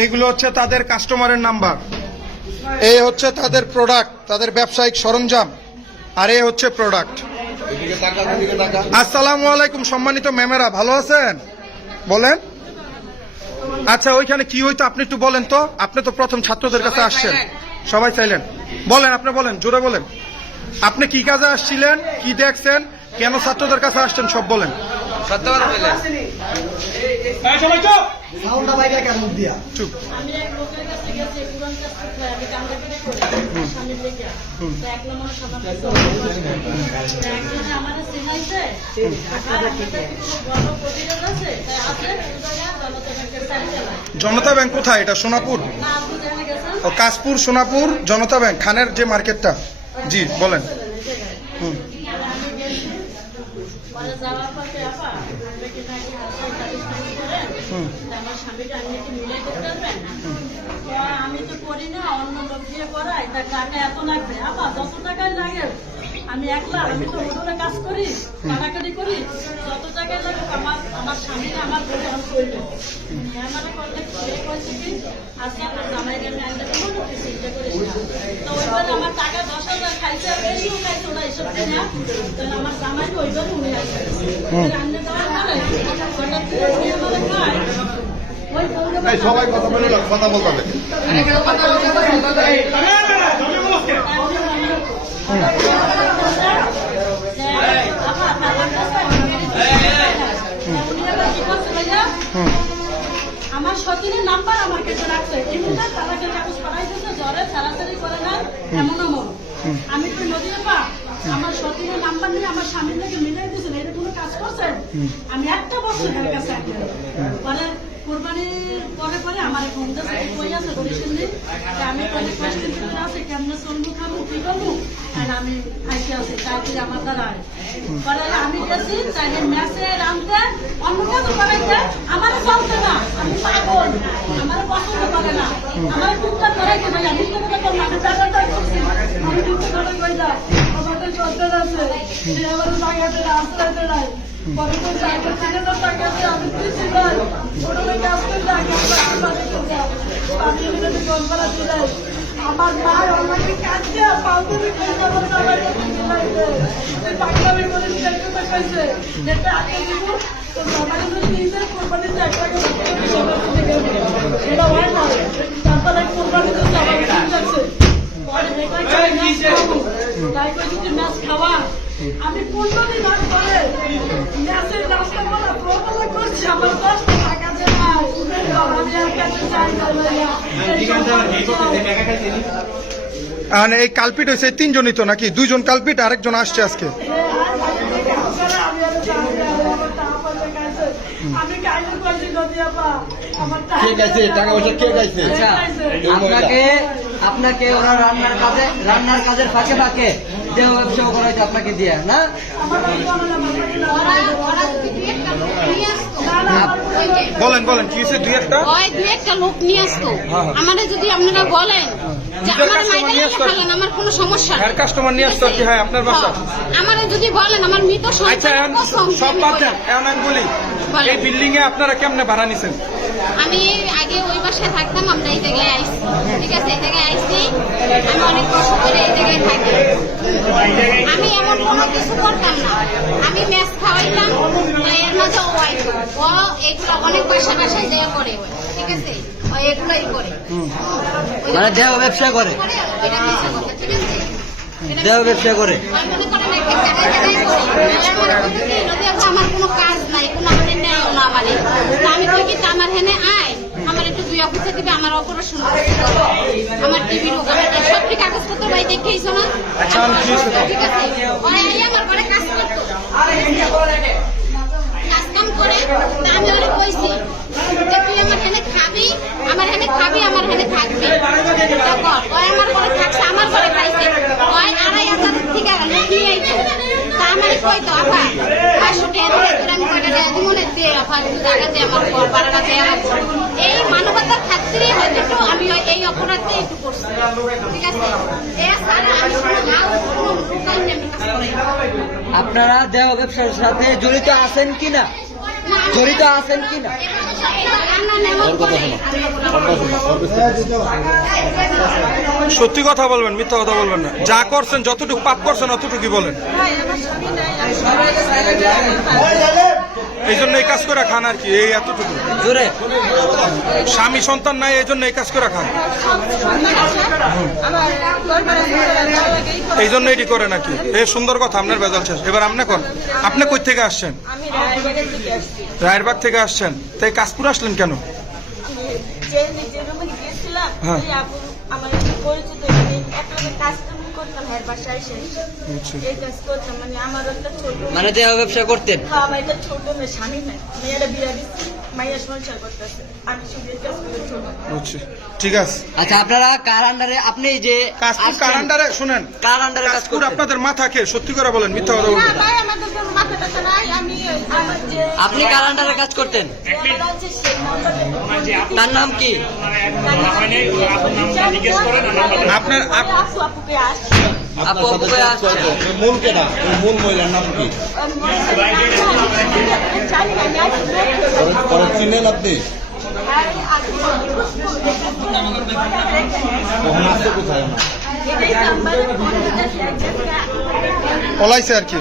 এইগুলো হচ্ছে তাদের কাস্টমারের নাম্বার এই হচ্ছে তাদের প্রোডাক্ট তাদের ব্যবসায়িক সরঞ্জাম আর এই হচ্ছে প্রোডাক্ট আসসালামু আলাইকুম সম্মানিত ম্যামেরা ভালো আছেন? বলেন। আচ্ছা ওইখানে কি হইতো আপনি একটু বলেন তো? আপনি তো প্রথম ছাত্রদের কাছে আসছেন। সবাই চাইলেন বলেন আপনি বলেন জোরে বলেন। আপনি কি কাজে আসছিলেন? কি দেখছেন? কেন ছাত্রদের কাছে আসছেন সব বলেন। সত্য কথা চুপ! জনতা ব্যাংক কোথায়? এটা সোনাপুর? কাশপুর সোনাপুর জনতা ব্যাংক খানের যে মার্কেটটা। জি বলেন। হুম। যাওয়ার পথে আপা আমার স্বামীটা আপনি কি মিলে করতে পারবেন আমি তো করি না অন্য লোক দিয়ে করাই তা টাকা এত লাগবে আপা যত টাকায় লাগে আমি একলা আমি তো হোটেলে কাজ করি কাটাকাটি করি যত জায়গায় লাগে আমার আমার স্বামীকে আমার গ্রহণ করবে আমার করলে সে কইছে কি? আজকে আমার জামাইকে আমি আনতে কোনো লোক চিন্তা করিস না। তো ওইবার আমার টাকা দশ হাজার খাইছে আর বেশিও খাইছে ওরা এসব কিনে। তাহলে আমার জামাইকে ওইবার উনি আসবে রান্না দেওয়ার পরে হঠাৎ করে খায়। সবাই কথা বলে না, কথা বলতে হবে। আমার সতীনের নাম্বার আমার কাছে রাখছে। মুহূর্তে তালাকে করে না, এমন আমি তো নদীতে পা, আমার সতীনের নাম্বার নিয়ে আমার স্বামীর লাগে মিলাই দিয়েছেন এটা কোনো কাজ করছেন আমি একটা বছর এর কাছে পরে কোরবানির পরে পরে আমার ফোন কই আছে নি আমি কলে কোয়েশ্চেন আছে, কেমনে চলবো? আর আমি আইসে আছি চাইতে আমার দ্বারায় পরে আমি গেছি চাইলে ম্যাচে রামতে অন্য করাইতে আমার চলতে না, আমি পাগল আমার পছন্দ করে না। আমার টুকটাক করাইতে না আমি তো করছি। আমি চলতে আছে সে আমার জায়গাতে রাস্তাতে নাই পরে তো জায়গা থেকে টাকাতে আমি কিছু নয় ওটা আমি আমার মা আমাকে কাঁদছে পাউডারি করে আমার সবাইকে দিলাইছে তুই পাগলামি করে দেখতে দেখাইছে যেটা আগে দিব তো একটা এটা হয় না। তারপরে কোরবানিতে সবাই ঠিক আছে পরে তাই করে যদি খাওয়া। আমি পনেরো দিন আগ করে ম্যাচের রাস্তা বলা প্রবলা করছি আমার দশ যে আর কাছে চাই না আর এই কালপিট হয়েছে তিনজনই তো নাকি? দুইজন কালপিট আরেকজন আসছে আজকে। আচ্ছা। আপনাকে আপনাকে ওরা রান্নার কাজে রান্নার কাজের ফাঁকে ফাঁকে দেহ ব্যবসা করাইতে আপনাকে দিয়ে না? বলেন বলেন কি হয়েছে? দুই একটা? ওই দু একটা লোক নিয়ে আসতো। আমারে যদি আপনারা বলেন যে আমার মাইনে নিয়ে আমার কোনো সমস্যা নেই। হ্যাঁ কাস্টমার নিয়ে আসতো কি। হ্যাঁ আপনার বাসা। আমারে যদি বলেন আমার মৃত আচ্ছা সব আমি বাদ দেন। এখন আমি বলি এই বিল্ডিং এ আপনারা কেমনে ভাড়া নিছেন? আমি আগে ওই বাসায় থাকতাম আমরা এই জায়গায় আইসি ঠিক আছে এই জায়গায় আইসি আমি অনেক কষ্ট করে এই জায়গায় থাকি আমি এমন কোনো কিছু করতাম না আমি ম্যাচ খাওয়াইতাম তো এর মাঝে ও আইতো ও এগুলো অনেক বাসা বাসায় দেয়া করে ঠিক আছে? ও করে মানে দেহ ব্যবসা করে। ঠিক আছে? দেহ ব্যবসা করে। মনে। আমার মনে কোনো কাজ নাই কোনো আমার নেই না আমারে আমি কই কি আমার হেনে আয় আমার একটু দুই অফিসে দিবে আমার অপারেশন আমার টিভি রোগ আমার এটা সব কাগজপত্র ভাই দেখেইছো না? আচ্ছা? ঠিক আছে আমার ঘরে কাজ করতো। কাজ কাম করে আমি ওরে আমার হেনে খাবি, আমার হেনে খাবি, আমার হেনে থাকবি। আমার থাকছে, আমার খাইছে ওই আড়াই হাজার থেকে আমি এই। আপনারা দেহ ব্যবসার সাথে জড়িত আছেন কিনা? জড়িত আছেন কি না? সত্যি কথা বলবেন মিথ্যা কথা বলবেন না। যা করছেন যতটুকু পাপ করছেন অতটুকুই বলেন। এই জন্য এই কাজ করে খান আর কি এই এতটুকু। জোরে। স্বামী সন্তান নাই এই জন্য এই কাজ করে খান। এই জন্য এটি করে নাকি? এই সুন্দর কথা আপনার বেজাল শেষ। এবার আপনি কোন? আপনি কই থেকে আসছেন? আমি রায়বাগের থেকে রায়েরবাগ থেকে আসছেন তাই কাজপুর আসলেন কেন? হ্যাঁ। আমার পরিচিত কাজ বাসায় আচ্ছা। এই কাজ করতাম মানে আমার একটা ছোট মানে দেহ ব্যবসা করতেন? হ্যাঁ আমার একটা ছোট মেয়ে স্বামী নাই। মেয়েরা বিয়া দিচ্ছি মাইয়া সংসার করতেছে। আমি শুধু কাজ করে ছোট বুঝছি ঠিক আছে। আচ্ছা আপনারা কার আন্ডারে আপনি যে কাজ কারান্ডারে শুনেন। কার আন্ডারে কাজ করতেন? আপনাদের মাথা খেয়ে সত্যি করে বলেন মিথ্যা কথা বলেন বলবেন না। ভাই আমাদের আপনি কার আন্ডারে কাজ করতেন? তার নাম কি? আপনার আপ- আপুকে আসছে মূল কেনা মূল মহিলার নাম কি? চিনেন আপনি? কোথায় পলাইছে আর কি।